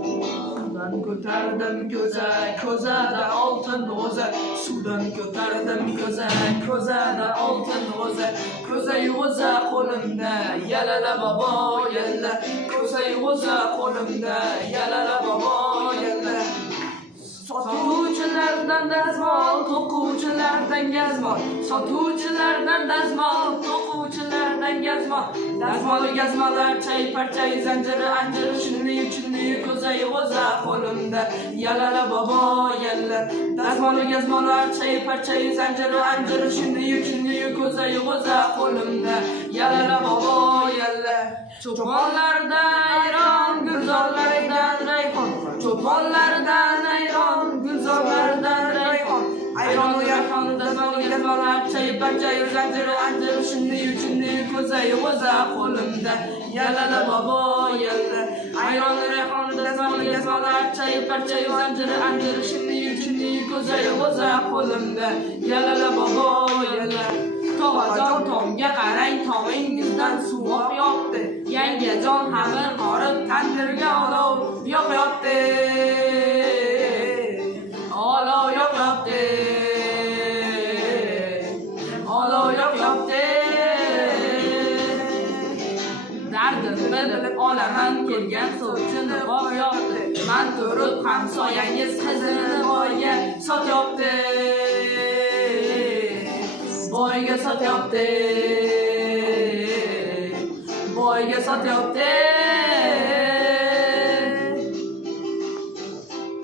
Sudan ko'tardim ko'zada oltin o'zi. Sudan ko'tardim ko'zada oltin o'zi. Ko'zay o'za qo'limda, yalala bobo yalla. Ko'zay o'za qo'limda, yalala bobo yalla. Sotuvchilardan dazmol, to'quvchilardan gazmol. Sotuvchilardan dazmol, to'quvchilardan gazmol. Dazmoli gazmolar, chay parchay, zanjiri anjiri, chunli ko'zay o'za qo'limda, yalala bobo yalla. Dazmoli gazmolar, chay parchay, zanjiri anjiri, chunli ko'zay o'za qo'limda, yalala bobo yalla. Cho'ponlardan ayron, gulzorlardan rayhon. Cho'ponlardan ayron, gulzorlardan rayhon. Ayron u yarhon, dazmoli gazmolar, chay parchay, zanjiri anjiri, chunli ko'zay o'za qo'limda, yalala bobo yalla. Ayron u yarhon, dazmoli gazmolar, chay parchay, zanjiri anjiri, chunli ko'zay o'za qo'limda, yalala bobo yalla. Tog'ajon tomga qarang, tog'ingizdan suv oqyapti. Yangajon xamir qorib, tandirga olov yoqyapti. Olov yoqyapti. Olov yoqyapti. Dardimni bilib olaman, kelgan sovchini boqyapti. Man turib hamsoyangiz qizini boyga sotyapti. Boyga sotyapti. Boyga sotyapti.